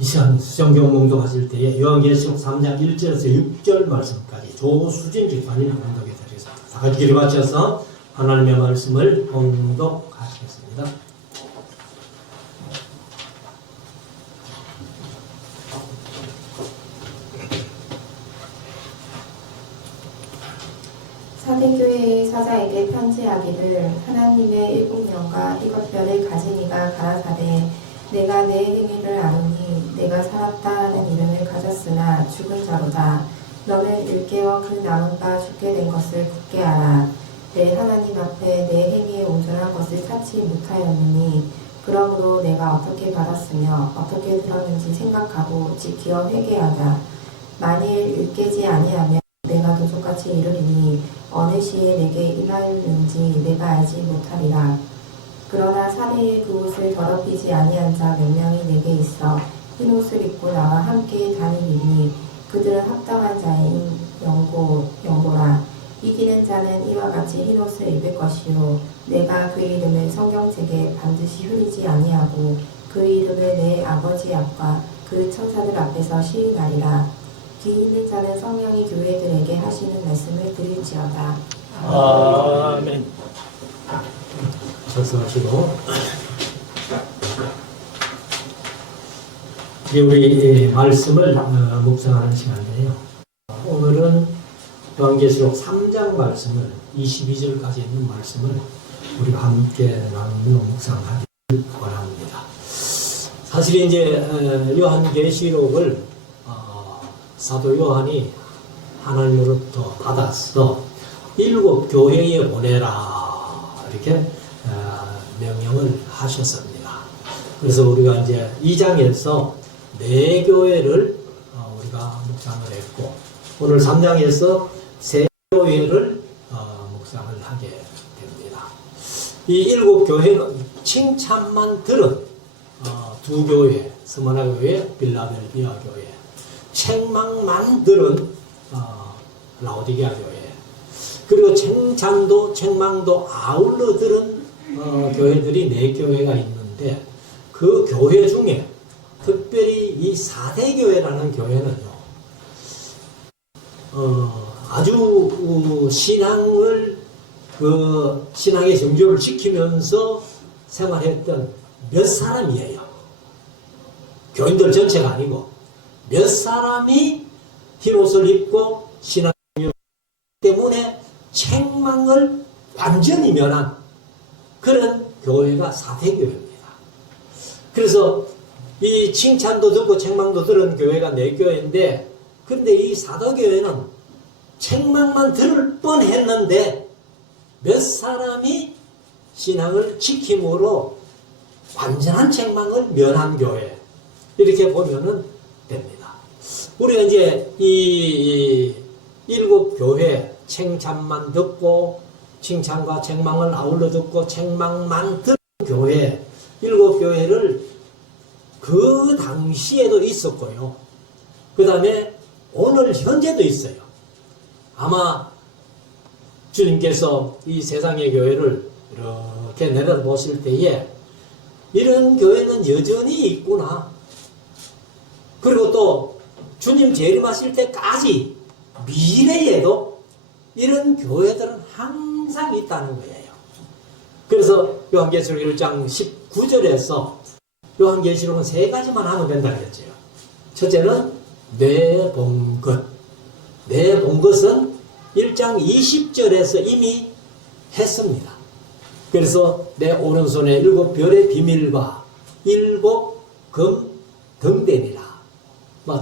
이 시간 성경 몽독하실 때에 요한계시록 3장 1절에서 6절 말씀까지 조수진 집사님 봉독해 드리겠습니다. 다 같이 귀를 맞춰서 하나님의 말씀을 봉독하시겠습니다. 사대교회의 사자에게 편지하기를 하나님의 일곱 영과 일곱 별을 가진 이가 가라사대 내가 내 행위를 아노니 내가 살았다 하는 이름을 가졌으나 죽은 자로다. 너는 일개와 그 남은 바 죽게 된 것을 굳게 알아. 내 하나님 앞에 내 행위의 온전한 것을 찾지 못하였느니 그러므로 내가 어떻게 받았으며 어떻게 들었는지 생각하고 지키어 회개하자. 만일 일깨지 아니하면 내가 도적같이 이르리니 어느 시에 내게 임하였는지 내가 알지 못하리라. 그러나 사대의 그 옷을 더럽히지 아니한 자 몇 명이 내게 있어 흰 옷을 입고 나와 함께 다니리니 그들은 합당한 자인 영고라. 이기는 자는 이와 같이 흰 옷을 입을 것이요 내가 그 이름을 성경책에 반드시 흐리지 아니하고 그 이름을 내 아버지 앞과 그 천사들 앞에서 시인하리라. 귀 있는 자는 성령이 교회들에게 하시는 말씀을 들을지어다. 아멘. 적성하시고 이제 우리 말씀을 묵상하는 시간인데요. 오늘은 요한계시록 3장 말씀을 22절까지 있는 말씀을 우리가 함께 나누며 묵상하기를 원합니다. 사실 이제 요한계시록을 사도 요한이 하나님으로부터 받아서 7 교회에 보내라 이렇게 명령을 하셨습니다. 그래서 우리가 이제 2장에서 4교회를 우리가 묵상을 했고 오늘 3장에서 3교회를 묵상을 하게 됩니다. 이 7 교회는 칭찬만 들은 2 교회, 스무나 교회, 빌라델비아 교회, 책망만 들은 라오디게아 교회, 그리고 칭찬도 책망도 아울러 들은 교회들이 4교회가 있는데 그 교회 중에 특별히 이 4대 교회라는 교회는요 아주 신앙을 신앙의 정조를 지키면서 생활했던 몇 사람이에요. 교인들 전체가 아니고 몇 사람이 흰옷을 입고 신앙 때문에 책망을 완전히 면한 그런 교회가 4대 교회입니다. 그래서 이 칭찬도 듣고 책망도 들은 교회가 4교회인데 근데 이 4대 교회는 책망만 들을 뻔했는데 몇 사람이 신앙을 지킴으로 완전한 책망을 면한 교회 이렇게 보면은 됩니다. 우리가 이제 이 7 교회 칭찬만 듣고 칭찬과 책망을 아울러 듣고 책망만 듣는 교회 7 교회를 그 당시에도 있었고요. 그 다음에 오늘 현재도 있어요. 아마 주님께서 이 세상의 교회를 이렇게 내려보실 때에 이런 교회는 여전히 있구나. 그리고 또 주님 재림하실 때까지 미래에도 이런 교회들은 항상 있다는 거예요. 그래서 요한계시록 1장 19절에서 요한계시록은 3가지만 하면 된다고 했죠. 첫째는 내 본 것. 내 본 것은 1장 20절에서 이미 했습니다. 그래서 내 오른손에 7 별의 비밀과 7 금 등대니라.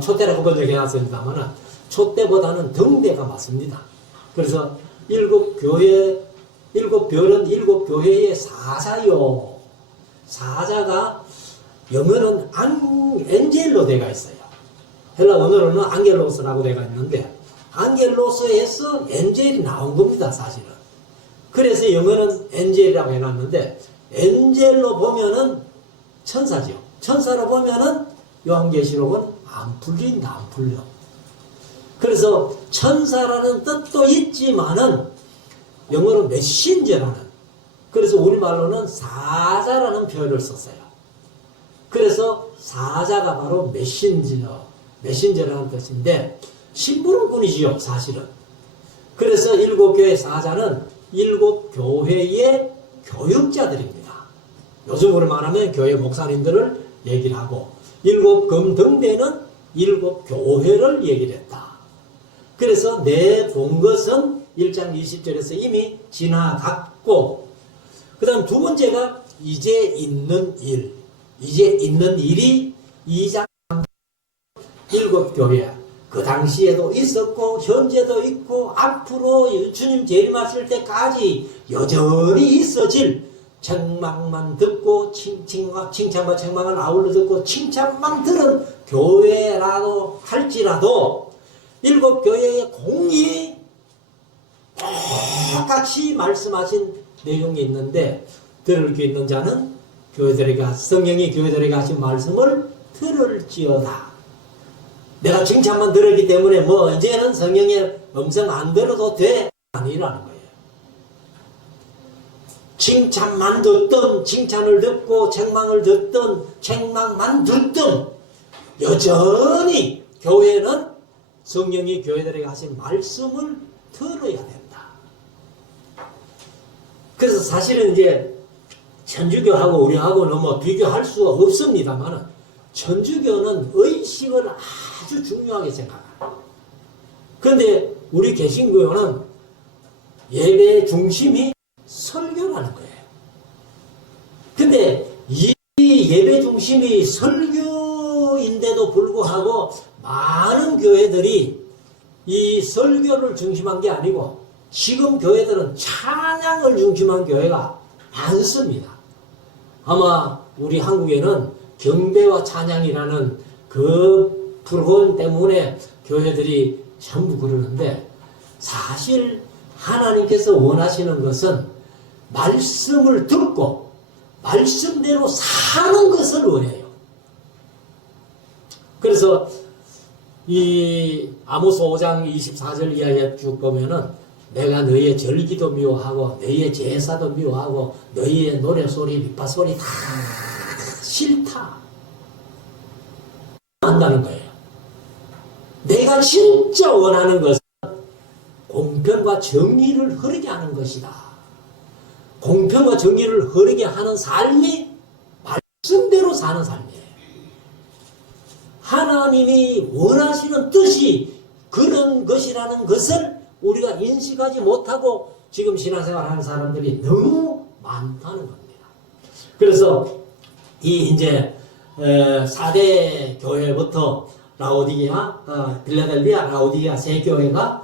촛대라고 번역해놨습니다만 촛대보다는 등대가 맞습니다. 그래서 7 교회, 7 별은 7 교회의 사자요. 사자가 영어는 엔젤로 되어 있어요. 헬라 원어로는 앙겔로스라고 되어 있는데 앙겔로스에서 엔젤이 나온 겁니다. 사실은. 그래서 영어는 엔젤이라고 해놨는데 엔젤로 보면은 천사죠. 천사로 보면은 요한계시록은 안 풀린다, 안 풀려. 그래서 천사라는 뜻도 있지만은 영어로 메신저라는, 그래서 우리말로는 사자라는 표현을 썼어요. 그래서 사자가 바로 메신저라는 뜻인데 심부름 뿐이지요, 사실은. 그래서 7교회 사자는 7교회의 교육자들입니다. 요즘으로 말하면 교회 목사님들을 얘기를 하고 7금등대는 7교회를 얘기를 했다. 그래서 내 본 것은 1장 20절에서 이미 지나갔고 그 다음 두 번째가 이제 있는 일. 이제 있는 일이 2장 7교회 그 당시에도 있었고 현재도 있고 앞으로 주님 재림하실 때까지 여전히 있어질 책망만 듣고 칭찬과 책망을 아울러 듣고 칭찬만 들은 교회라도 할지라도 7교회의 공이 똑같이 말씀하신 내용이 있는데 들을 귀 있는 자는 성령이 교회들에게 하신 말씀을 들을지어다. 내가 칭찬만 들었기 때문에 이제는 성령의 음성 안 들어도 돼 아니라는 거예요. 칭찬만 듣든 칭찬을 듣고 책망을 듣든 책망만 듣든 여전히 교회는 성령이 교회들에게 하신 말씀을 들어야 된다. 그래서 사실은 이제 천주교하고 우리하고는 비교할 수가 없습니다만 천주교는 의식을 아주 중요하게 생각합니다. 그런데 우리 개신교는 예배의 중심이 설교라는 거예요. 근데 이 예배 중심이 설교인데도 불구하고 많은 교회들이 이 설교를 중심한 게 아니고 지금 교회들은 찬양을 중심한 교회가 많습니다. 아마 우리 한국에는 경배와 찬양이라는 그 프로그램 때문에 교회들이 전부 그러는데 사실 하나님께서 원하시는 것은 말씀을 듣고 말씀대로 사는 것을 원해요. 그래서 이 아모스 5장 24절 이하에 쭉 보면은 내가 너희의 절기도 미워하고 너희의 제사도 미워하고 너희의 노래소리 빗바소리 다 싫다 한다는 거예요. 내가 진짜 원하는 것은 공평과 정의를 흐르게 하는 것이다. 공평과 정의를 흐르게 하는 삶이 말씀대로 사는 삶이에요. 하나님이 원하시는 뜻이 그런 것이라는 것을 우리가 인식하지 못하고 지금 신앙생활 하는 사람들이 너무 많다는 겁니다. 그래서 이 이제 4대 교회부터 라오디게아, 빌라델비아, 라오디게아 세 교회가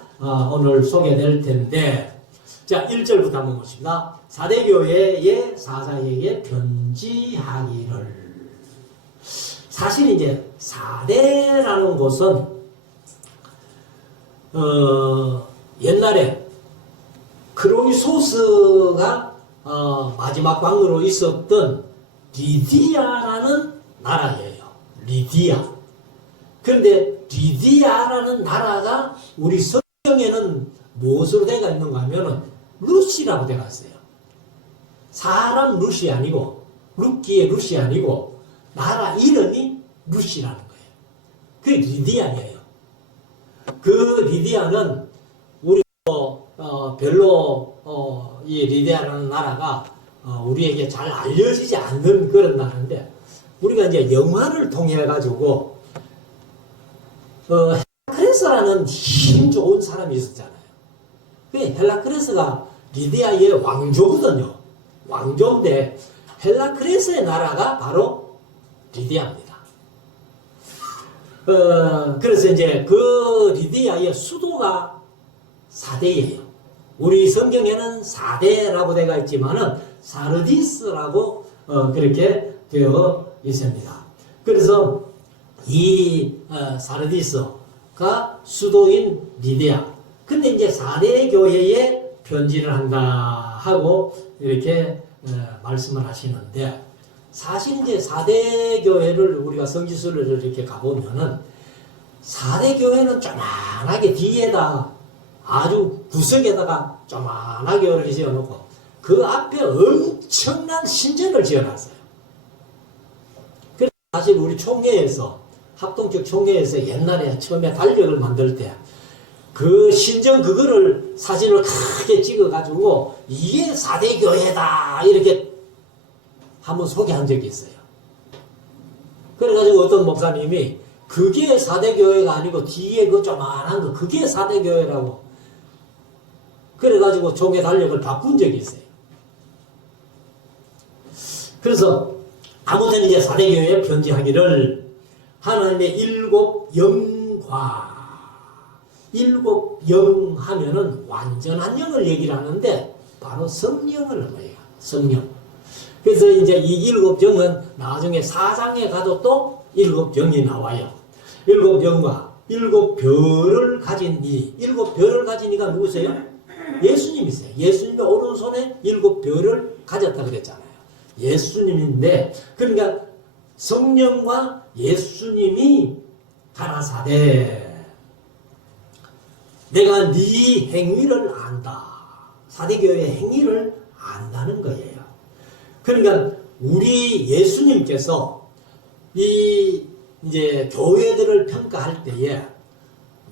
오늘 소개될 텐데 자 1절부터 한번 보십니다. 4대 교회의 사자에게 편지하기를. 사실 이제 4대라는 곳은 옛날에 크로이소스가 마지막 왕으로 있었던 리디아라는 나라예요. 리디아. 그런데 리디아라는 나라가 우리 성경에는 무엇으로 되어 있는가 하면은 루시라고 되어 있어요. 사람 루시 아니고 루키의 루시 아니고 나라 이름이 루시라는 거예요. 그게 리디아예요. 그 리디아는 우리 별로 이 리디아라는 나라가 우리에게 잘 알려지지 않는 그런 나라인데 우리가 이제 영화를 통해 가지고 헬라크레스라는 힘 좋은 사람이 있었잖아요. 그 헬라크레스가 리디아의 왕조거든요. 왕조인데 헬라크레스의 나라가 바로 리디아입니다. 그래서 이제 그 리디아의 수도가 4대예요. 우리 성경에는 4대라고 되어 있지만은 사르디스라고 그렇게 되어 있습니다. 그래서 이 사르디스가 수도인 리디아. 근데 이제 4대 교회에 편지를 한다 하고 이렇게 말씀을 하시는데 사실 이제 4대 교회를 우리가 성지순례를 이렇게 가보면은 4대 교회는 조만하게 뒤에다 아주 구석에다가 조만하게 이렇게 지어놓고 그 앞에 엄청난 신전을 지어놨어요. 그래서 사실 우리 총회에서, 합동적 총회에서 옛날에 처음에 달력을 만들 때 그 신정 그거를 사진을 크게 찍어가지고 이게 4대 교회다 이렇게 한번 소개한 적이 있어요. 그래가지고 어떤 목사님이 그게 4대 교회가 아니고 뒤에 그 조만한 거 그게 4대 교회라고 그래가지고 총회 달력을 바꾼 적이 있어요. 그래서 아무튼 이제 4대 교회에 편지하기를 하나님의 일곱 영과 일곱 영 하면은 완전한 영을 얘기를 하는데 바로 성령을 말해요. 성령. 그래서 이제 이 일곱 영은 나중에 4장에 가도 또 일곱 영이 나와요. 일곱 영과 일곱 별을 가진 이 일곱 별을 가진 이가 누구세요? 예수님이세요. 예수님의 오른손에 일곱 별을 가졌다 그랬잖아요. 예수님인데 그러니까 성령과 예수님이 가라사대 내가 네 행위를 안다. 사대교회의 행위를 안다는 거예요. 그러니까 우리 예수님께서 이 이제 교회들을 평가할 때에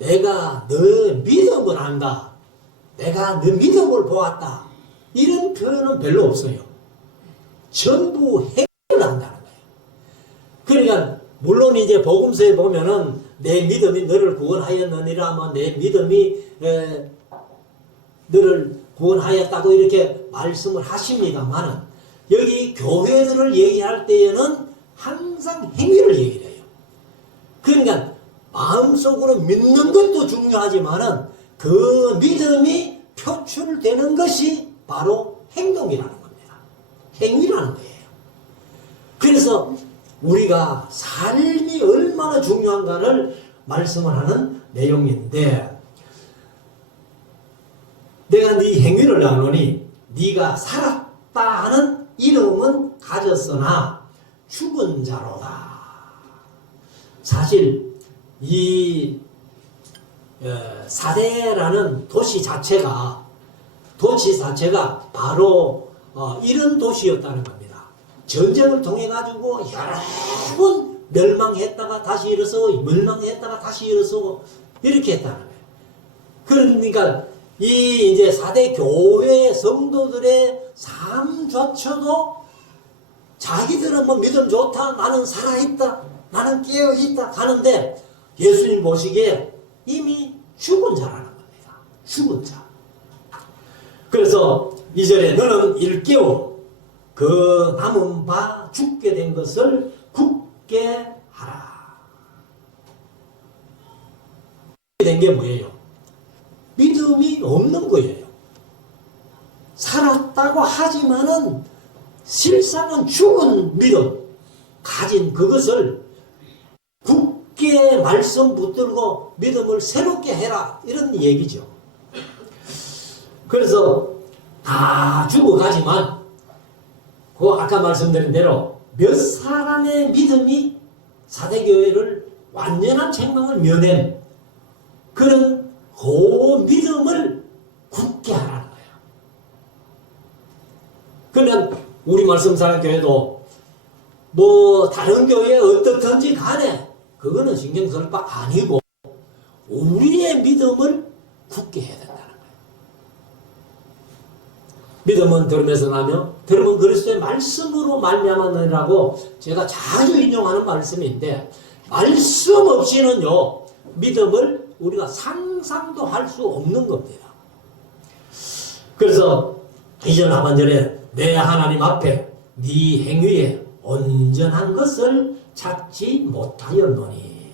내가 너 믿음을 안다. 내가 너 믿음을 보았다. 이런 표현은 별로 없어요. 전부 행위를 한다는 거예요. 그러니까 물론 이제 복음서에 보면은 내 믿음이 너를 구원하였느니라 하면 내 믿음이 너를 구원하였다고 이렇게 말씀을 하십니다만은 여기 교회들을 얘기할 때에는 항상 행위를 얘기를 해요. 그러니까 마음속으로 믿는 것도 중요하지만은 그 믿음이 표출되는 것이 바로 행동이라는 겁니다. 행위라는 거예요. 그래서 우리가 삶이 얼마나 중요한가를 말씀을 하는 내용인데 내가 네 행위를 아노니 네가 살았다 하는 이름은 가졌으나 죽은 자로다. 사실 이 사대라는 도시 자체가 바로 이런 도시였다는 겁니다. 전쟁을 통해 가지고 여러 번 멸망했다가 다시 일어서고 멸망했다가 다시 일어서고 이렇게 했다는 거예요. 그러니까 이 이제 4대 교회 성도들의 삶조차도 자기들은 뭐 믿음 좋다, 나는 살아있다, 나는 깨어있다 하는데 예수님 보시기에 이미 죽은 자라는 겁니다. 죽은 자. 그래서 2절에 너는 일깨워 그 남은 바 죽게 된 것을 굳게 하라. 죽게 된 게 뭐예요? 믿음이 없는 거예요. 살았다고 하지만은 실상은 죽은 믿음 가진 그것을 굳게 말씀 붙들고 믿음을 새롭게 해라 이런 얘기죠. 그래서 다 죽어가지만 그 아까 말씀드린 대로 몇 사람의 믿음이 사대교회를 완전한 책망을 면한 그런 그 믿음을 굳게 하라는 거예요. 그러니까 우리 말씀사랑교회도 뭐 다른 교회 어떻든지 간에 그거는 신경 쓸 바 아니고 우리의 믿음을 굳게 해야 된다는 거예요. 믿음은 들음에서 나며 들음은 그리스도의 말씀으로 말미암았느니라고 제가 자주 인용하는 말씀인데 말씀 없이는요 믿음을 우리가 상상도 할 수 없는 겁니다. 그래서 2절 하반절에 내 하나님 앞에 네 행위에 온전한 것을 찾지 못하였노니.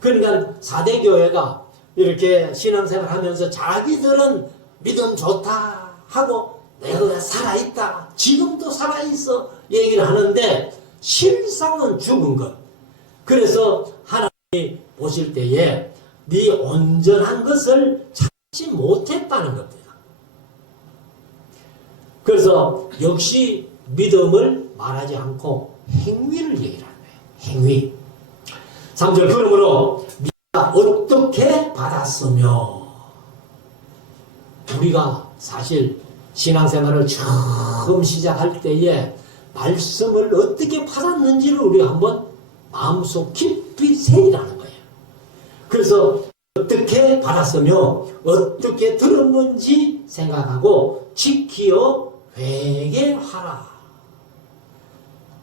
그러니까 4대 교회가 이렇게 신앙생활 하면서 자기들은 믿음 좋다 하고 내가 살아있다 지금도 살아있어 얘기를 하는데 실상은 죽은 것. 그래서 하나님이 보실 때에 네 온전한 것을 찾지 못했다는 겁니다. 그래서 역시 믿음을 말하지 않고 행위를 얘기를 하는 거예요. 행위. 3절 그러므로 네가 어떻게 받았으며. 우리가 사실 신앙생활을 처음 시작할 때에 말씀을 어떻게 받았는지를 우리가 한번 마음속 깊이 새기라는 거예요. 그래서 어떻게 받았으며 어떻게 들었는지 생각하고 지키어 회개하라.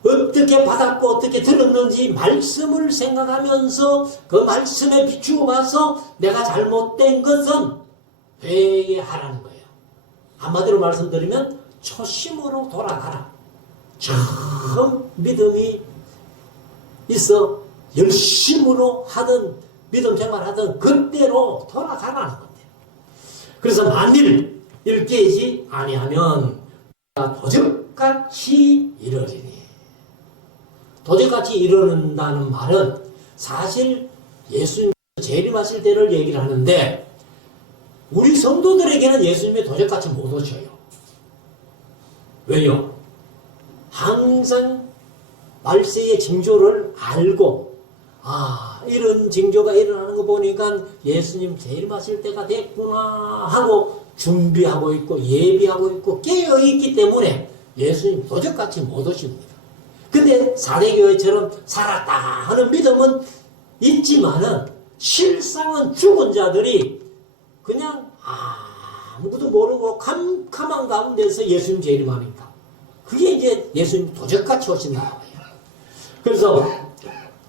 어떻게 받았고 어떻게 들었는지 말씀을 생각하면서 그 말씀에 비추어 봐서 내가 잘못된 것은 회개하라는 거예요. 한마디로 말씀드리면 초심으로 돌아가라. 처음 믿음이 있어 열심으로 하던 믿음 생활하던 그때로 돌아가라는 건데. 그래서 만일 일깨지 아니하면 도적같이 이르리니. 도적같이 이르는다는 말은 사실 예수님 재림하실 때를 얘기를 하는데 우리 성도들에게는 예수님이 도적같이 못 오셔요. 왜요? 항상 말세의 징조를 알고 이런 징조가 일어나는 거 보니까 예수님 재림하실 때가 됐구나 하고 준비하고 있고 예비하고 있고 깨어있기 때문에 예수님 도적같이 못 오십니다. 근데 사대교회처럼 살았다 하는 믿음은 있지만은 실상은 죽은 자들이 그냥 아무것도 모르고 캄캄한 가운데서 예수님 재림하니까 그게 이제 예수님 도적같이 오신다는 거예요. 그래서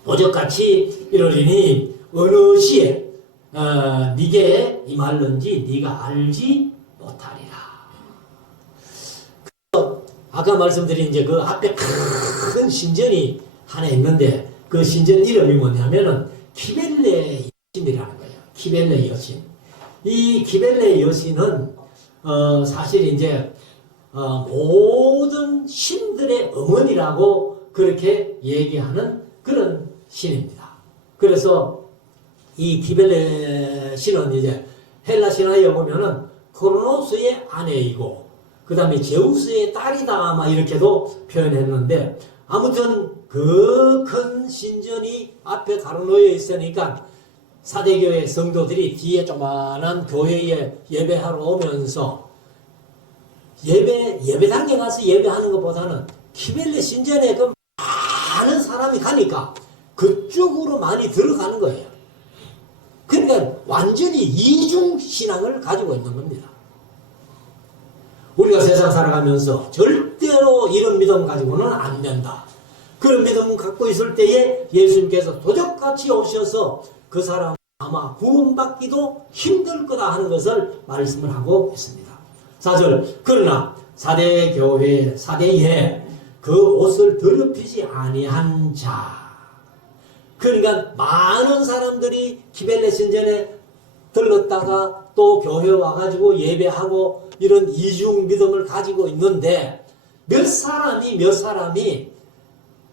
도적같이 이러리니 어느 시에 네게 임할는지 네가 알지 못하리라. 그래서 아까 말씀드린 이제 그 앞에 큰 신전이 하나 있는데 그 신전 이름이 뭐냐면은 키벨레 여신이라는 거예요. 키벨레 여신. 이 키벨레 여신은 사실 이제 모든 신들의 어머니라고 그렇게 얘기하는 그런 신입니다. 그래서 이 기벨레 신은 이제 헬라 신화에 보면은 크로노스의 아내이고 그 다음에 제우스의 딸이다 막 이렇게도 표현했는데 아무튼 그 큰 신전이 앞에 가로놓여 있으니까 사대교회 성도들이 뒤에 조만한 교회에 예배하러 오면서 예배당에 가서 예배하는 것보다는 키벨레 신전에 그 많은 사람이 가니까 그쪽으로 많이 들어가는 거예요. 그러니까 완전히 이중 신앙을 가지고 있는 겁니다. 우리가 세상 살아가면서 절대로 이런 믿음 가지고는 안 된다. 그런 믿음 갖고 있을 때에 예수님께서 도적같이 오셔서 그 사람 아마 구원받기도 힘들 거다 하는 것을 말씀을 하고 있습니다. 4절 그러나 사대교회 사대에 그 옷을 더럽히지 아니한 자. 그러니까 많은 사람들이 기벨레 신전에 들렀다가 또 교회 와가지고 예배하고 이런 이중 믿음을 가지고 있는데 몇 사람이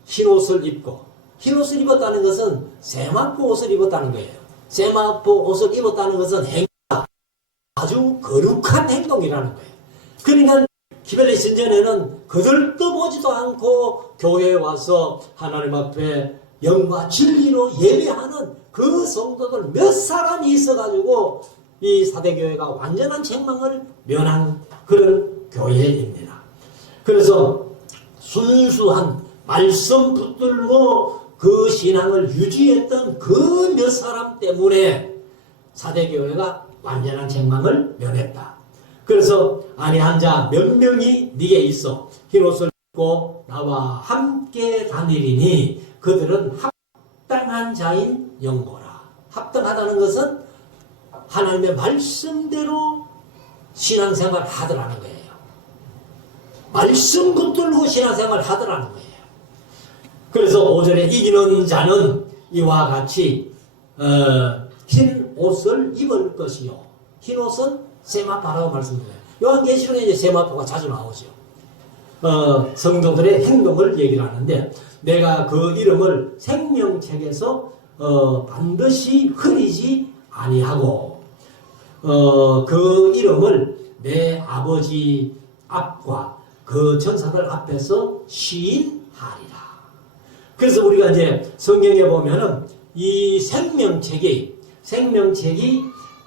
흰 옷을 입고 흰 옷을 입었다는 것은 세마포 옷을 입었다는 거예요. 세마포 옷을 입었다는 것은 행위가 아주 거룩한 행동이라는 거예요. 그러니까 기벨레 신전에는 거들떠보지도 않고 교회에 와서 하나님 앞에 영과 진리로 예배하는 그 성도들 몇 사람이 있어가지고 이 사대교회가 완전한 책망을 면한 그런 교회입니다. 그래서 순수한 말씀 붙들고 그 신앙을 유지했던 그 몇 사람 때문에 사대교회가 완전한 책망을 면했다. 그래서 아니한 자 몇 명이 네게 있어 흰옷을 입고 나와 함께 다니리니 그들은 합당한 자인 영고라. 합당하다는 것은 하나님의 말씀대로 신앙생활 하더라는 거예요. 말씀 붙들고 신앙생활 하더라는 거예요. 그래서 5절에 이기는 자는 이와 같이 흰 옷을 입을 것이요. 흰 옷은 세마포라고 말씀드려요. 요한계시록에 이제 세마포가 자주 나오죠. 성도들의 행동을 얘기를 하는데 내가 그 이름을 생명책에서 반드시 흐리지 아니하고 그 이름을 내 아버지 앞과 그 전사들 앞에서 시인하리라. 그래서 우리가 이제 성경에 보면은 이 생명책이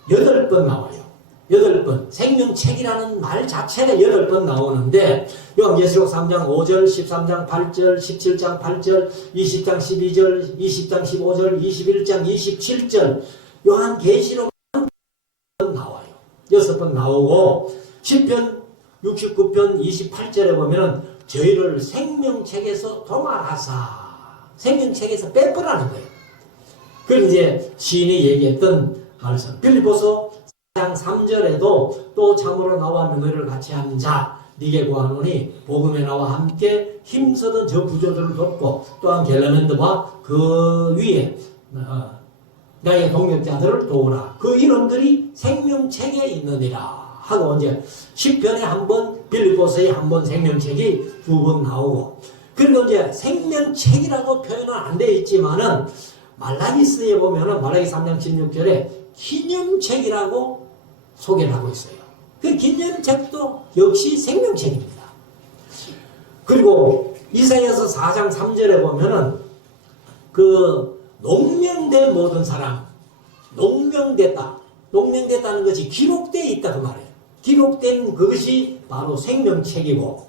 8번 나와요. 8번, 생명책이라는 말 자체가 8번 나오는데, 요한계시록 3장 5절, 13장 8절, 17장 8절, 20장 12절, 20장 15절, 21장 27절, 요한계시록 나와요. 6번 나오고, 10편 69편 28절에 보면은 저희를 생명책에서 동화하사, 생명책에서 빼버라는 거예요. 그럼 이제 시인이 얘기했던 말씀, 빌립보서 4장 3절에도 또 참으로 나와 너희를 같이 한 자 네게 구하노니 복음에 나와 함께 힘쓰던 저 부조들을 돕고 또한 겔라멘드와 그 위에 나의 동역자들을 도우라. 그 이름들이 생명책에 있느니라 하고 이제 10편에 한 번, 빌립보서에 한 번 생명책이 2번 나오고, 그리고 이제 생명책이라고 표현은 안 되어 있지만은 말라기스에 보면은 말라기 3장 16절에 기념책이라고 소개를 하고 있어요. 그 기념책도 역시 생명책입니다. 그리고 이사야서 4장 3절에 보면은 그 농명된 모든 사람, 농명됐다는 것이 기록되어 있다 그 말이에요. 기록된 그것이 바로 생명책이고,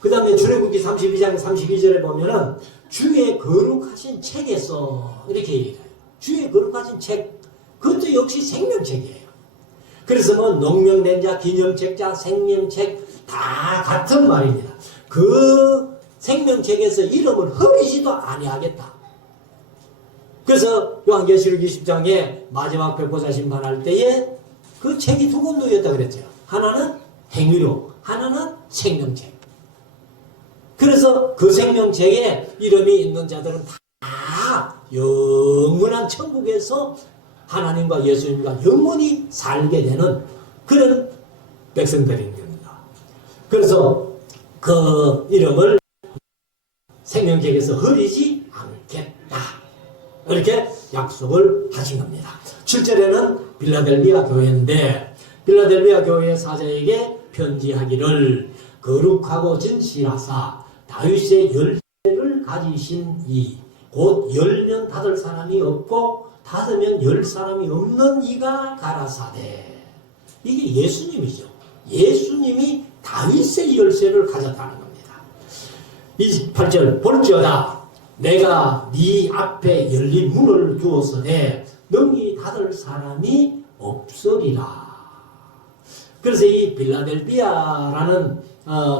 그 다음에 출애굽기 32장 32절에 보면은 주의 거룩하신 책에서 이렇게 얘기해요. 주의 거룩하신 책, 그것도 역시 생명책이에요. 그래서 뭐 농명된 자, 기념책자, 생명책 다 같은 말입니다. 그 생명책에서 이름을 허비지도 아니하겠다. 그래서 요한계시록 20장에 마지막 백보자 심판할 때에 그 책이 2권 놓였다 그랬죠. 하나는 행위록, 하나는 생명책. 그래서 그 생명책에 이름이 있는 자들은 다 영원한 천국에서 하나님과 예수님과 영원히 살게 되는 그런 백성들인 겁니다. 그래서 그 이름을 생명책에서 흐리지 않겠다, 이렇게 약속을 하신 겁니다. 7절에는 빌라델비아 교회인데, 빌라델비아 교회 사자에게 편지하기를 거룩하고 진실하사 다윗의 열쇠를 가지신 이 곧 열면 닫을 사람이 없고 닫으면 열 사람이 없는 이가 가라사대. 이게 예수님이죠. 예수님이 다윗의 열쇠를 가졌다는 겁니다. 28절 볼지어다 내가 네 앞에 열린 문을 두었으되 능히 닫을 사람이 없으리라. 그래서 이 빌라델비아라는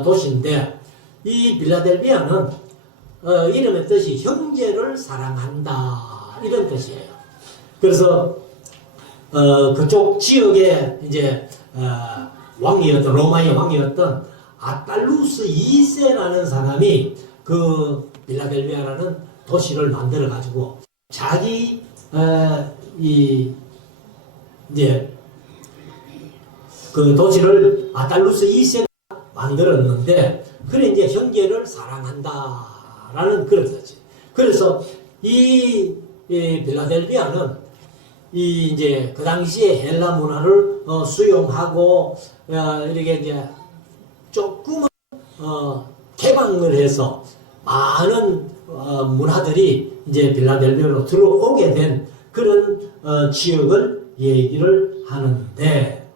도시인데, 이 빌라델비아는 이름의 뜻이 형제를 사랑한다 이런 뜻이에요. 그래서 그쪽 지역에 이제 왕이었던, 로마의 왕이었던 아탈루스 2세라는 사람이 그 빌라델비아라는 도시를 만들어 가지고 자기 이제 그 도시를 아탈루스 2세가 만들었는데, 그래 이제 형제를 사랑한다라는 그런 뜻이지. 그래서 이 빌라델비아는 이제 그 당시에 헬라 문화를 수용하고 이렇게 이제 조금은 개방을 해서 많은 문화들이 이제 빌라델비아로 들어오게 된 그런 지역을 얘기를 하는데,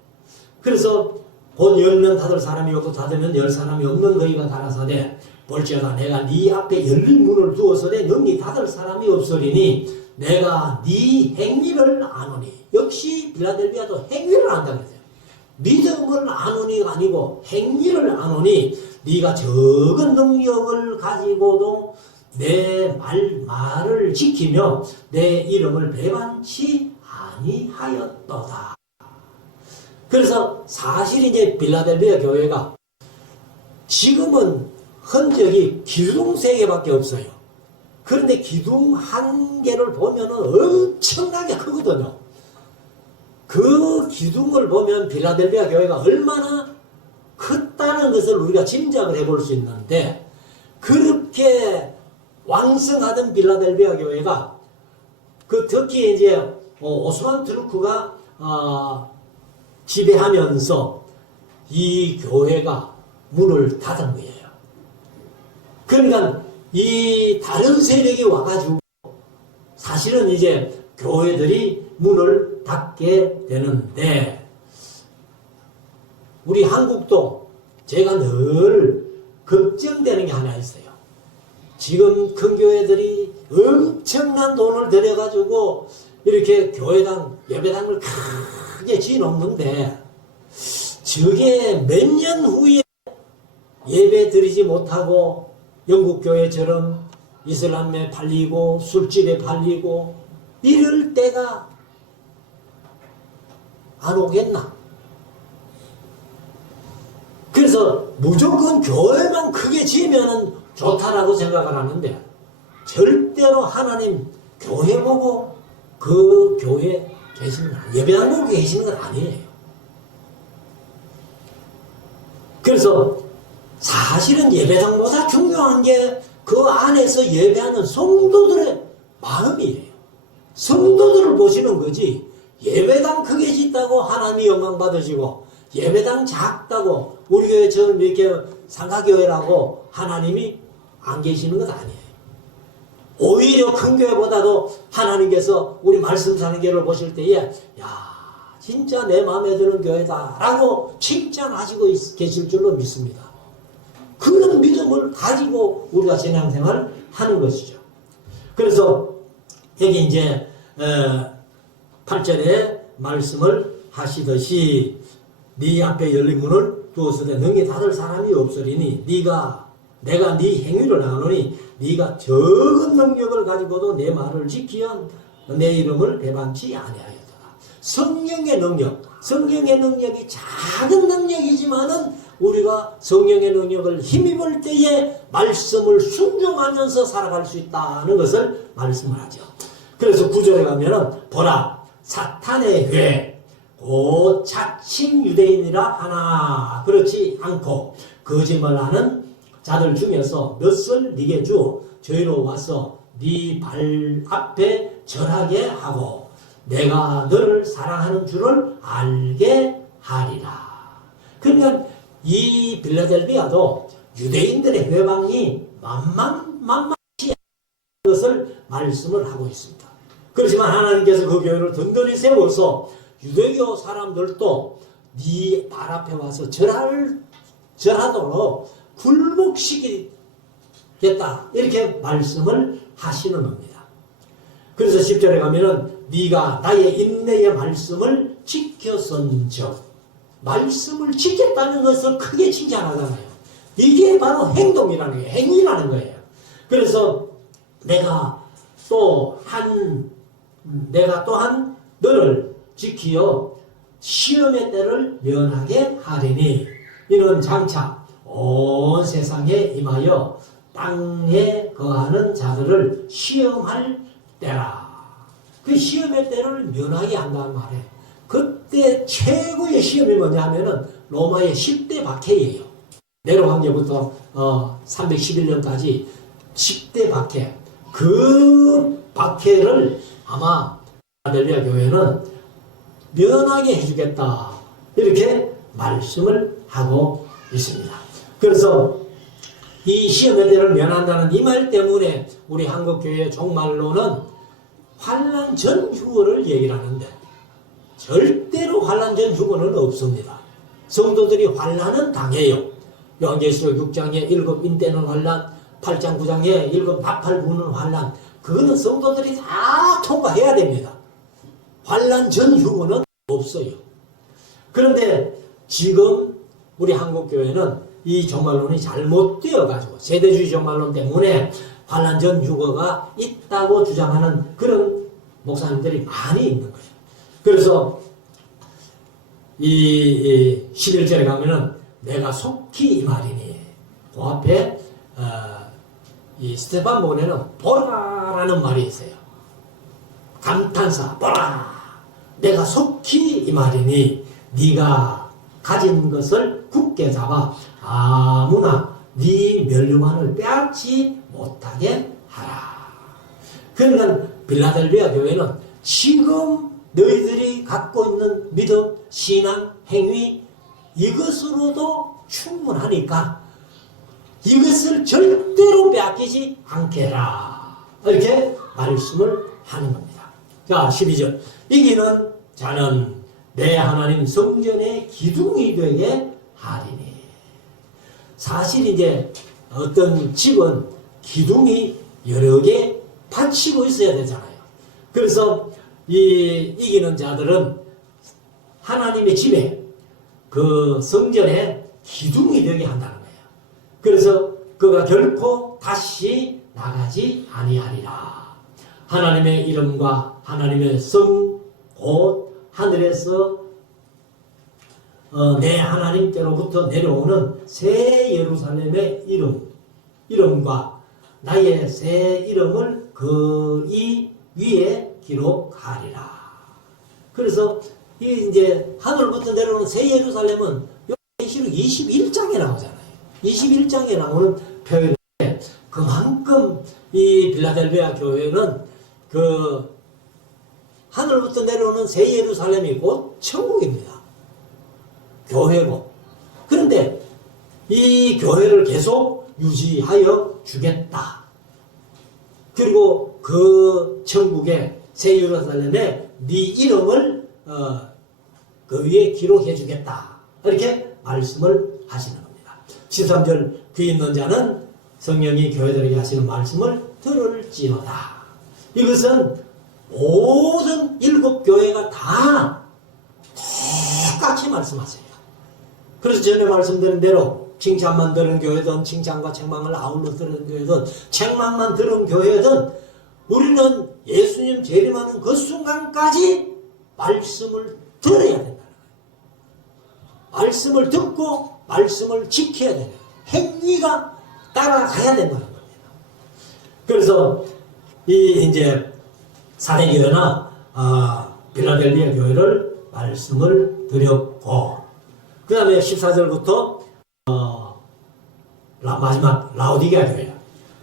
그래서 곧 열면 닫을 사람이 없고 닫으면 열 사람이 없는 거기가 가라사대 볼지어다 내가 네 앞에 열린 문을 두어서내 능히 닫을 사람이 없으리니 내가 네 행위를 아노니. 역시 빌라델비아도 행위를 안다 그랬어요. 믿음을 아노니가 아니고 행위를 아노니 네가 적은 능력을 가지고도 내 말을 지키며 내 이름을 배반치 아니하였도다. 그래서 사실 이제 빌라델비아 교회가 지금은 흔적이 기둥 3개밖에 없어요. 그런데 기둥 1개를 보면은 엄청나게 크거든요. 그 기둥을 보면 빌라델비아 교회가 얼마나 컸다는 것을 우리가 짐작을 해볼 수 있는데, 그렇게 왕성하던 빌라델비아 교회가 그 특히 이제 오스만 투르크가 지배하면서 이 교회가 문을 닫은 거예요. 그러니까 이 다른 세력이 와가지고 사실은 이제 교회들이 문을 닫게 되는데, 우리 한국도 제가 늘 걱정되는 게 하나 있어요. 지금 큰 교회들이 엄청난 돈을 들여가지고 이렇게 교회당, 예배당을 크게 지어놓는데 저게 몇 년 후에 예배 드리지 못하고 영국 교회처럼 이슬람에 팔리고 술집에 팔리고 이럴 때가 안 오겠나? 그래서 무조건 교회만 크게 지으면 좋다라고 생각을 하는데 절대로 하나님 교회 보고 그 교회 계시는 예배당 보고 계시는 건 아니에요. 그래서 사실은 예배당보다 중요한 게 그 안에서 예배하는 성도들의 마음이에요. 성도들을 보시는 거지 예배당 크게 짓다고 하나님이 영광 받으시고 예배당 작다고 우리 교회처럼 이렇게 상가교회라고 하나님이 안 계시는 것 아니에요. 오히려 큰 교회보다도 하나님께서 우리 말씀 사는 교회를 보실 때에 야 진짜 내 마음에 드는 교회다 라고 칭찬하시고 계실 줄로 믿습니다. 그런 믿음을 가지고 우리가 신앙생활을 하는 것이죠. 그래서 여기 이제 8절에 말씀을 하시듯이 네 앞에 열린 문을 두었으되 능히 닫을 사람이 없으리니 내가 네 행위를 아노니 네가 적은 능력을 가지고도 내 말을 지키면 내 이름을 배반치 아니하였다. 성령의 능력이 작은 능력이지만은 우리가 성령의 능력을 힘입을 때에 말씀을 순종하면서 살아갈 수 있다는 것을 말씀을 하죠. 그래서 9절에 가면은 보라 사탄의 회 곧 자칭 유대인이라 하나 그렇지 않고 거짓말하는 자들 중에서 몇을 네게 주어 저희로 와서 네 발 앞에 절하게 하고 내가 너를 사랑하는 줄을 알게 하리라. 그러니까 이 빌라델비아도 유대인들의 회방이 만만치 않은 것을 말씀을 하고 있습니다. 그렇지만 하나님께서 그 교회를 든든히 세워서 유대교 사람들도 네 발 앞에 와서 절하도록 굴복시키겠다 이렇게 말씀을 하시는 겁니다. 그래서 10절에 가면은 네가 나의 인내의 말씀을 지켰은즉 말씀을 지켰다는 것을 크게 칭찬하잖아요. 이게 바로 행동이라는 거예요. 행위라는 거예요. 그래서 내가 또한 너를 지키어 시험의 때를 면하게 하리니 이는 장차 온 세상에 임하여 땅에 거하는 자들을 시험할 때라. 그 시험의 때를 면하게 한다는 말이에요. 그때 최고의 시험이 뭐냐 하면은 로마의 10대 박해예요. 네로 황제부터 311년까지 10대 박해. 그 박해를 아마 필라델비아 교회는 면하게 해주겠다 이렇게 말씀을 하고 있습니다. 그래서 이 시험의 때를 면한다는 이 말 때문에 우리 한국교회 종말로는 환난 전후를 얘기를 하는데 절대로 환난 전후는 없습니다. 성도들이 환난은 당해요. 요한계시록 6장에 7 인대는 환난, 8장 9장에 7 나팔 부는 환난, 그거는 성도들이 다 통과해야 됩니다. 환난 전후는 없어요. 그런데 지금 우리 한국교회는 이 종말론이 잘못되어가지고 세대주의 종말론 때문에 환난 전후가 있다고 주장하는 그런 목사님들이 많이 있는 거예요. 그래서 이 11절에 가면은 내가 속히 이 말이니 그 앞에 이 스테반 본에는 보라라는 말이 있어요. 감탄사 보라 내가 속히 이 말이니 네가 가진 것을 굳게 잡아 아무나 네 멸류관을 빼앗지 못하게 하라. 그러니까 빌라델비아 교회는 지금 너희들이 갖고 있는 믿음, 신앙, 행위 이것으로도 충분하니까 이것을 절대로 빼앗기지 않게라. 이렇게 말씀을 하는 겁니다. 자, 12절. 이기는 자는 내 하나님 성전의 기둥이 되게 하리니. 사실 이제 어떤 집은 기둥이 여러 개 받치고 있어야 되잖아요. 그래서 이기는 자들은 하나님의 집에 그 성전에 기둥이 되게 한다는 거예요. 그래서 그가 결코 다시 나가지 아니하리라. 하나님의 이름과 하나님의 성, 곧 하늘에서 내 하나님께로부터 내려오는 새 예루살렘의 이름과 나의 새 이름을 그 이 위에 기록하리라. 그래서 이 이제 하늘부터 내려오는 새 예루살렘은 요한계시록 21장에 나오잖아요. 21장에 나오는 표현인데 그만큼 이 빌라델비아 교회는 그 하늘부터 내려오는 새 예루살렘이 곧 천국입니다. 교회고. 그런데 이 교회를 계속 유지하여 주겠다. 그리고 그 천국의 새 예루살렘에 네 이름을 그 위에 기록해 주겠다. 이렇게 말씀을 하시는 겁니다. 13절 귀 있는 자는 성령이 교회들에게 하시는 말씀을 들을지어다. 이것은 모든 7교회가 다 똑같이 말씀하세요. 그래서 전에 말씀드린 대로 칭찬만 들은 교회든 칭찬과 책망을 아울러 들은 교회든 책망만 들은 교회든 우리는 예수님 재림하는 그 순간까지 말씀을 들어야 된다는 거예요. 말씀을 듣고 말씀을 지켜야 되는 거예요. 행위가 따라가야 된다는 겁니다. 그래서 이제 사대교회나 빌라델비아 교회를 말씀을 드렸고, 그 다음에 14절부터 마지막 라오디게아 교회,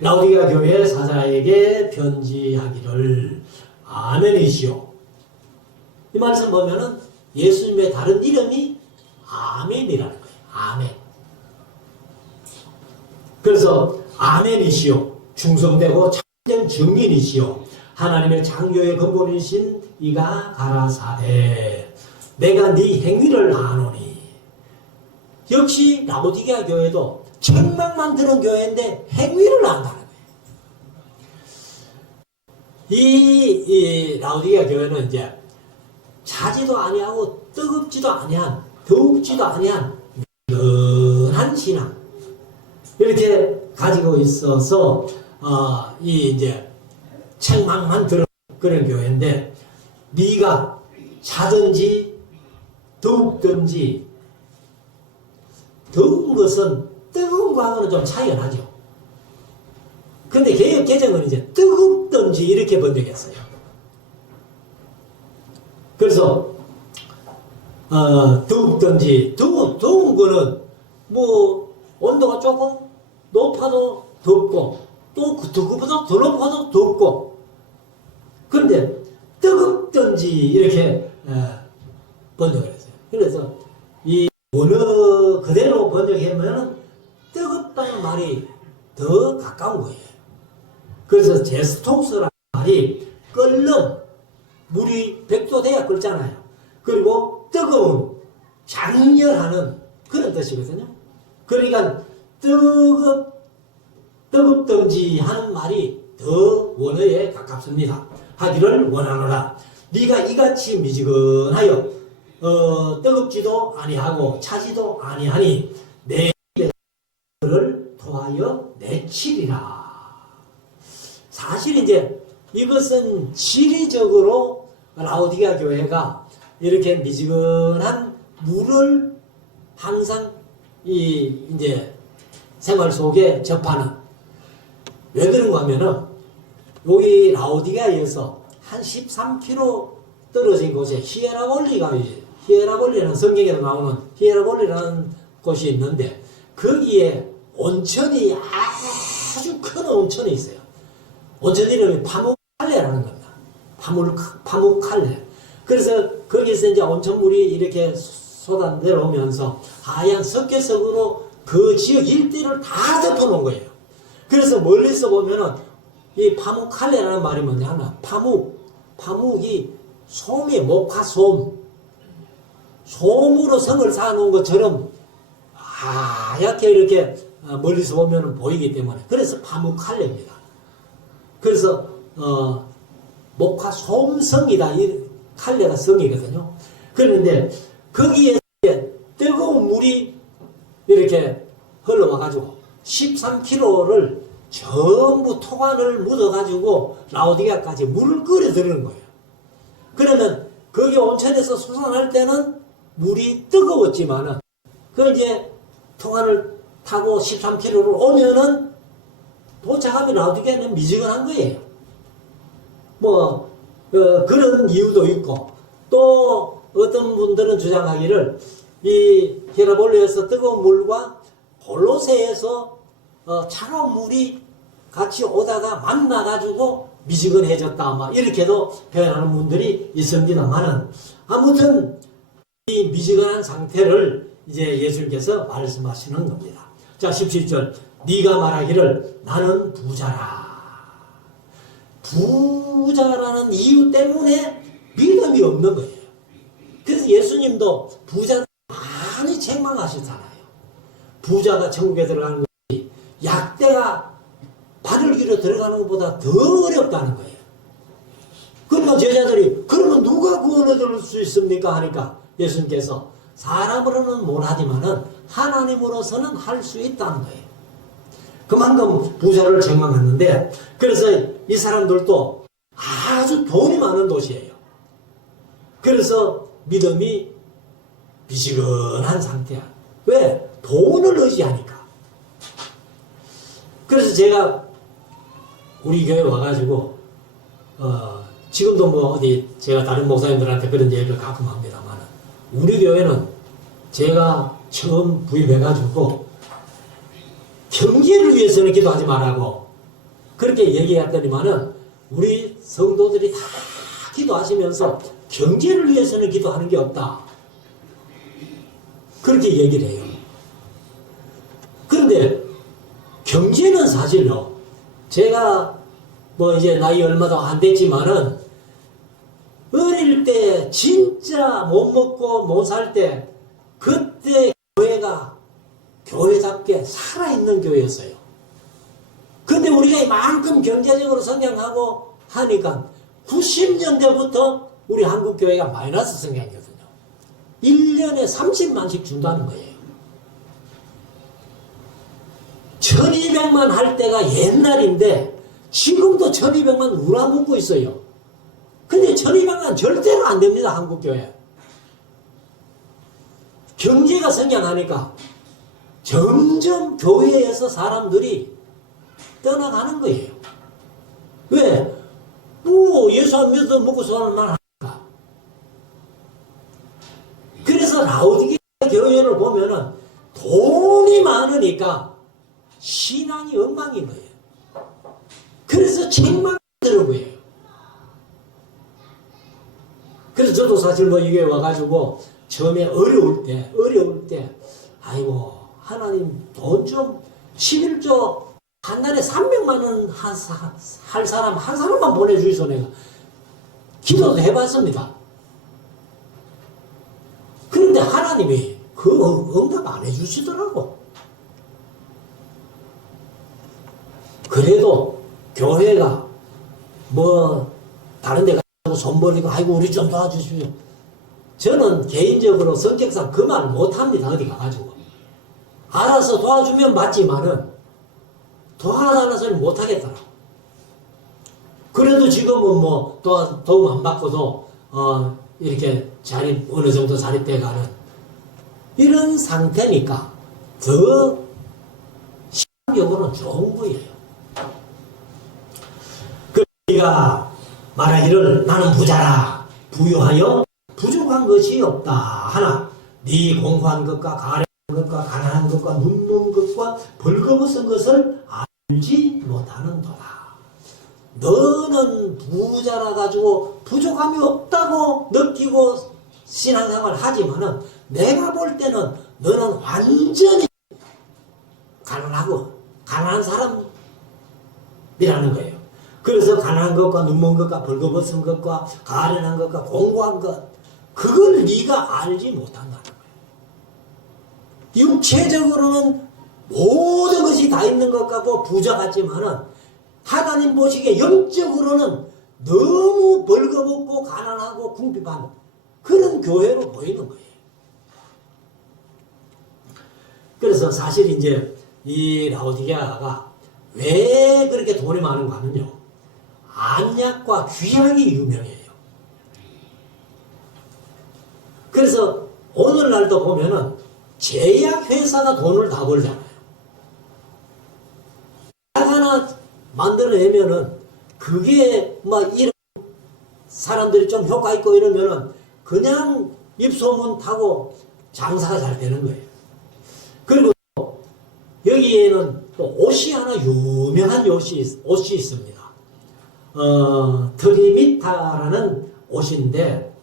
라오디게아 교회 사자에게 편지하기를 아멘이시오. 이 말씀 보면은 예수님의 다른 이름이 아멘이라는 거예요. 아멘. 그래서 아멘이시오. 충성되고 참된 증인이시오. 하나님의 창조의 근본이신 이가 가라사대 내가 네 행위를 아노니. 역시 라오디게아 교회도 책망만 들은 교회인데 행위를 안다는 거예요. 이 라오디게아 교회는 이제 차지도 아니하고 뜨겁지도 아니한, 더웁지도 아니한 은한 신앙 이렇게 가지고 있어서 이 이제 책망만 들은 그런 교회인데, 네가 차든지 더욱든지, 더운 것은 뜨거운 거하고는 좀 차이가 나죠. 근데 개역 개정은 이제 뜨겁든지 이렇게 번역했어요. 그래서 더욱든지, 더운 거는 뭐 온도가 조금 높아도 덥고 또 그보다 더 높아도 덥고, 그런데 뜨겁든지 이렇게 번역을 했어요. 그래서 이 원어 그대로 번역하면 뜨겁다는 말이 더 가까운 거예요. 그래서 제스토스라는 말이 끓는, 물이 100도 돼야 끓잖아요. 그리고 뜨거운, 장렬하는 그런 뜻이거든요. 그러니까 뜨겁든지 하는 말이 더 원어에 가깝습니다. 하기를 원하노라. 네가 이같이 미지근하여 뜨겁지도 아니하고 차지도 아니하니 내 입을 토하여 내치리라. 사실 이제 이것은 지리적으로 라오디게아 교회가 이렇게 미지근한 물을 항상 이제 생활 속에 접하는, 왜 그런가 하면은 여기 라오디게아에서 한 13km 떨어진 곳에 히에라볼리가 있어요. 히에라볼리라는 성경에도 나오는 히에라볼리라는 곳이 있는데 거기에 온천이 아주 큰 온천이 있어요. 온천 이름이 파무칼레라는 겁니다. 파무칼레. 그래서 거기서 이제 온천물이 이렇게 쏟아 내려오면서 하얀 석회석으로 그 지역 일대를 다 덮어놓은 거예요. 그래서 멀리서 보면은 이 파무칼레라는 말이 뭔지 하나? 파묵이 솜이에요. 목화솜. 솜으로 성을 쌓아놓은 것처럼 하얗게 이렇게 멀리서 보면 보이기 때문에 그래서 파묵칼레입니다. 그래서 목화 솜성이다. 이 칼레가 성이거든요. 그런데 거기에 뜨거운 물이 이렇게 흘러와가지고 13km를 전부 토관을 묻어가지고 라오디게아까지 물을 끓여들이는 거예요. 그러면 거기 온천에서 수산할 때는 물이 뜨거웠지만은 그 이제 토관을 타고 13km를 오면은 도착하면 라오디게아는 미지근한 거예요. 뭐 그런 이유도 있고 또 어떤 분들은 주장하기를 이 히라볼리에서 뜨거운 물과 골로새에서 차가운 물이 같이 오다가 만나가지고 미지근해졌다 막 이렇게도 표현하는 분들이 있습니다만은 아무튼 이 미지근한 상태를 이제 예수님께서 말씀하시는 겁니다. 자 17절 네가 말하기를 나는 부자라. 부자라는 이유 때문에 믿음이 없는 거예요. 그래서 예수님도 부자를 많이 책망하시잖아요. 부자가 천국에 들어가는 것이 약대가 발을 길어 들어가는 것보다 더 어렵다는 거예요. 그러니까 제자들이 그러면 누가 구원을 얻을 수 있습니까? 하니까 예수님께서 사람으로는 못하지만은 하나님으로서는 할 수 있다는 거예요. 그만큼 부자를 책망했는데 그래서 이 사람들도 아주 돈이 많은 도시예요. 그래서 믿음이 미지근한 상태야. 왜? 돈을 의지하니까. 그래서 제가 우리 교회 와가지고 지금도 뭐 어디 제가 다른 목사님들한테 그런 얘기를 가끔 합니다만 우리 교회는 제가 처음 부임해가지고 경제를 위해서는 기도하지 말라고 그렇게 얘기했더니만은 우리 성도들이 다 기도하시면서 경제를 위해서는 기도하는 게 없다. 그렇게 얘기를 해요. 그런데 경제는 사실요. 제가 뭐 이제 나이 얼마도 안 됐지만은 어릴 때 진짜 못 먹고 못 살 때 그때 교회가 교회답게 살아있는 교회였어요. 근데 우리가 이만큼 경제적으로 성장하고 하니까 90년대부터 우리 한국 교회가 마이너스 성장이거든요. 1년에 30만씩 준다는 거예요. 1200만 할 때가 옛날인데 지금도 1200만 우라먹고 있어요. 근데 1200만 절대로 안 됩니다. 한국 교회. 경제가 성장하니까 점점 교회에서 사람들이 떠나가는 거예요. 왜? 뭐 예수 안 믿어도 먹고 사는 만 하니까. 그래서 라오디게아 교회를 보면은 돈이 많으니까 신앙이 엉망인 거예요. 그래서 책망이 드는 거예요. 그래서 저도 사실 뭐 이게 와가지고 처음에 어려울 때 아이고 하나님 돈 좀 11조 한 달에 300만 원 할 사람 한 사람만 보내주이소 내가 기도도 해봤습니다. 그런데 하나님이 그 응답 안 해주시더라고. 그래도 교회가 뭐 다른 데 가서 손 벌리고 아이고 우리 좀 도와주십시오. 저는 개인적으로 성격상 그 말 못합니다. 어디 가가지고 알아서 도와주면 맞지만은 도와달라는 소리 못하겠더라고. 그래도 지금은 뭐 도움 안 받고도 이렇게 어느 정도 자립돼가는 이런 상태니까 더 신앙적으로는 좋은 거예요. 우리가 말하기를 나는 부자라 부유하여 부족한 것이 없다 하나 네 공부한 것과 가련한 것과 가난한 것과 눈먼 것과 벌거벗은 것을 알지 못하는도다. 너는 부자라 가지고 부족함이 없다고 느끼고 신앙생활 하지만은 내가 볼 때는 너는 완전히 가난하고 가난한 사람이라는 거예요. 그래서 가난한 것과 눈먼 것과 벌거벗은 것과 가련한 것과 공고한 것 그걸 네가 알지 못한다는 거예요. 육체적으로는 모든 것이 다 있는 것 같고 부자 같지만은 하나님 보시기에 영적으로는 너무 벌거벗고 가난하고 궁핍한 그런 교회로 보이는 거예요. 그래서 사실 이제 이 라오디게아가 왜 그렇게 돈이 많은가 하면요, 안약과 귀약이 유명해요. 그래서 오늘날도 보면은 제약회사가 돈을 다 벌잖아요. 약 하나 만들어내면은 그게 막 이런 사람들이 좀 효과 있고 이러면은 그냥 입소문 타고 장사가 잘 되는 거예요. 그리고 여기에는 또 옷이 하나 유명한 옷이 있습니다. 트리미타라는 옷인데,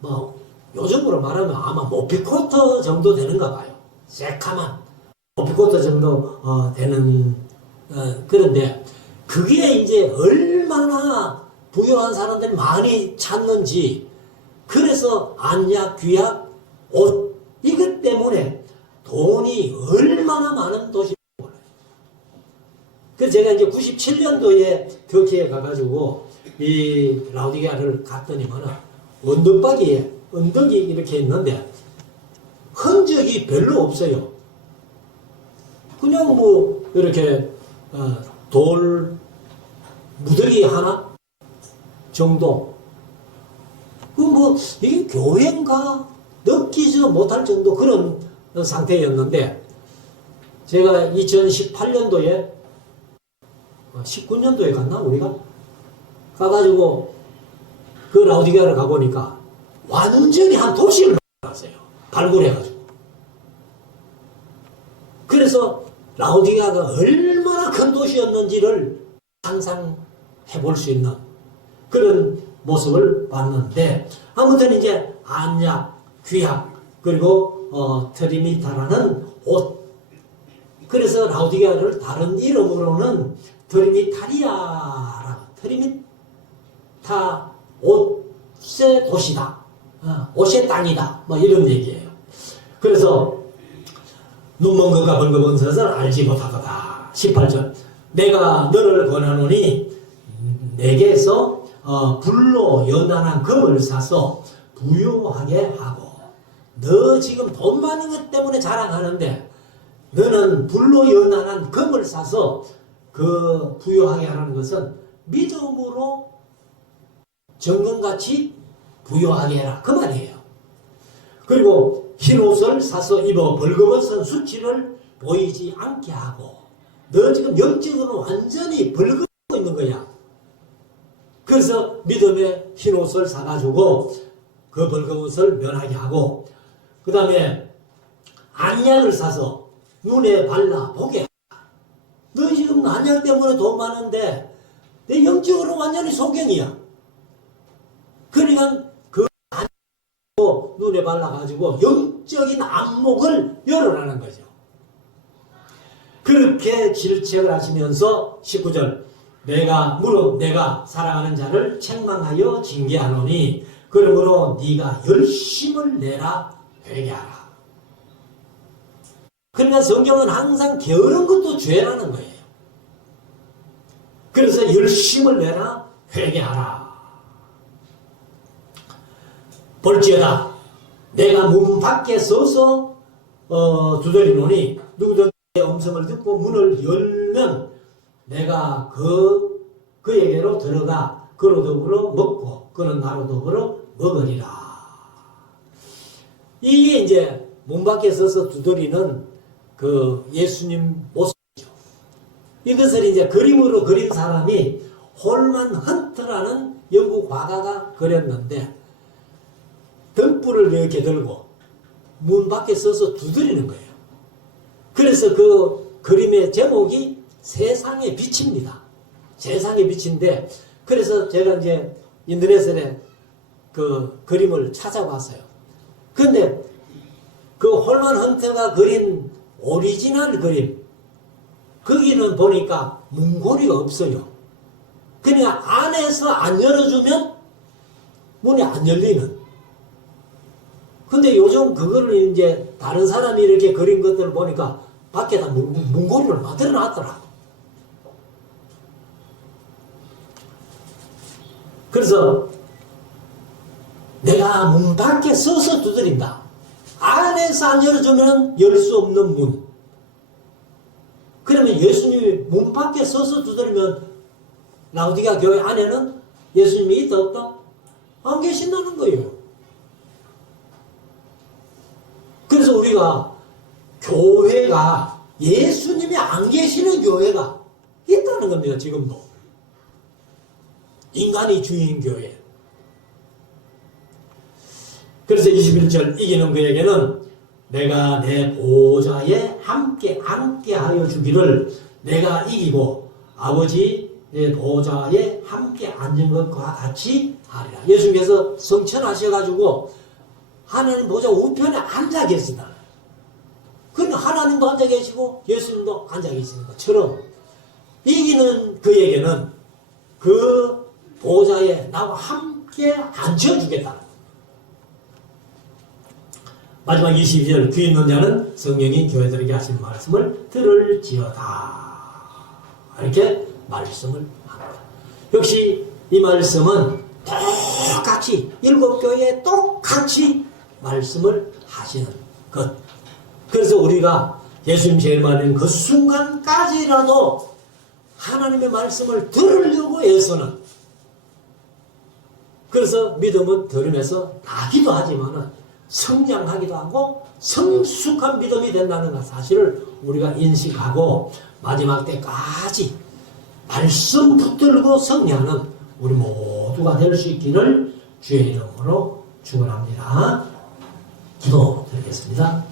뭐 요즘으로 말하면 아마 모피코트 정도 되는가 봐요. 새카만 모피코트 정도 되는 그런데 그게 이제 얼마나 부유한 사람들이 많이 찾는지, 그래서 안약, 귀약, 옷 이것 때문에 돈이 얼마나 많은 도시인지 몰라요. 그래서 제가 이제 97년도에 터키에 가가지고 이 라오디게아를 갔더니만은 언덕이 이렇게 있는데 흔적이 별로 없어요. 그냥 뭐 이렇게 돌 무더기 하나 정도. 그 뭐 이게 교회인가 느끼지도 못할 정도 그런 상태였는데, 제가 2018년도에 19년도에 갔나 우리가 가가지고 그 라오디게아를 가보니까 완전히 한 도시를 나왔어요. 발굴해가지고. 그래서 라오디게아가 얼마나 큰 도시였는지를 상상해 볼 수 있는 그런 모습을 봤는데, 아무튼 이제 안약, 귀약, 그리고 트리미타라는 옷. 그래서 라오디게아를 다른 이름으로는 트리미타리아라고, 트리미타 옷의 도시다, 옷의 땅이다, 뭐 이런 얘기예요. 그래서 눈먼 것과 벌거벗은 것을 알지 못하도다. 18절. 내가 너를 권하노니 내게서 불로 연단한 금을 사서 부유하게 하고, 너 지금 돈 많은 것 때문에 자랑하는데 너는 불로 연단한 금을 사서 그 부유하게 하라는 것은 믿음으로 정금같이 부유하게 해라 그 말이에요. 그리고 흰 옷을 사서 입어 벌거벗은 수치를 보이지 않게 하고, 너 지금 영적으로 완전히 벌거벗고 있는 거야. 그래서 믿음의 흰 옷을 사가지고 그 벌거벗을 면하게 하고, 그 다음에 안약을 사서 눈에 발라 보게 하라. 너 지금 안약 때문에 돈 많은데 내 영적으로 완전히 소경이야. 그러니까 그 안약을 눈에 발라가지고 영적인 안목을 열어라는 거죠. 그렇게 질책을 하시면서 19절. 내가 사랑하는 자를 책망하여 징계하노니 그러므로 네가 열심을 내라 회개하라. 그러니까 성경은 항상 게으른 것도 죄라는 거예요. 그래서 열심을 내라 회개하라. 볼지어다 내가 문 밖에 서서 두드리노니 누구든 내 음성을 듣고 문을 열면 내가 그에게로 들어가 그로 더불어 먹고 그는 나로 더불어 먹으리라. 이게 이제 문 밖에 서서 두드리는 그 예수님 모습이죠. 이것을 이제 그림으로 그린 사람이 홀만 헌트라는 영국 화가가 그렸는데, 등불을 이렇게 들고 문 밖에 서서 두드리는 거예요. 그래서 그 그림의 제목이 세상의 빛입니다. 세상의 빛인데, 그래서 제가 이제 인터넷에 그 그림을 찾아봤어요. 근데 그 홀만 헌트가 그린 오리지널 그림, 거기는 보니까 문고리가 없어요. 그러니까 안에서 안 열어주면 문이 안 열리는 근데 요즘 그거를 이제 다른 사람이 이렇게 그린 것들을 보니까 밖에다 문고리를 만들어 놨더라. 그래서 내가 문 밖에 서서 두드린다. 안에서 안 열어주면 열 수 없는 문. 그러면 예수님이 문 밖에 서서 두드리면 라우디가 교회 안에는 예수님이 있다 없다? 안 계신다는 거예요. 그래서 우리가 교회가 예수님이 안 계시는 교회가 있다는 겁니다. 지금도. 인간이 주인 교회. 그래서 21절 이기는 그에게는 내가 내 보좌에 함께 앉게 하여 주기를 내가 이기고 아버지 내 보좌에 함께 앉은 것과 같이 하리라. 예수님께서 성천하셔가지고 하나님 보좌 우편에 앉아 계시다. 그러니까 하나님도 앉아 계시고 예수님도 앉아 계시는 것처럼 이기는 그에게는 그 보좌에 나와 함께 앉혀주겠다. 마지막 22절 귀 있는 자는 성령이 교회들에게 하신 말씀을 들을지어다. 이렇게 말씀을 합니다. 역시 이 말씀은 똑같이 일곱 교회에 똑같이 말씀을 하시는 것. 그래서 우리가 예수님 제일 말하는 그 순간까지라도 하나님의 말씀을 들으려고 해서는 그래서 믿음은 들으면서 나기도 하지만은 성장하기도 하고 성숙한 믿음이 된다는 사실을 우리가 인식하고 마지막 때까지 말씀 붙들고 승리하는 우리 모두가 될 수 있기를 주의 이름으로 축원합니다. 기도드리겠습니다.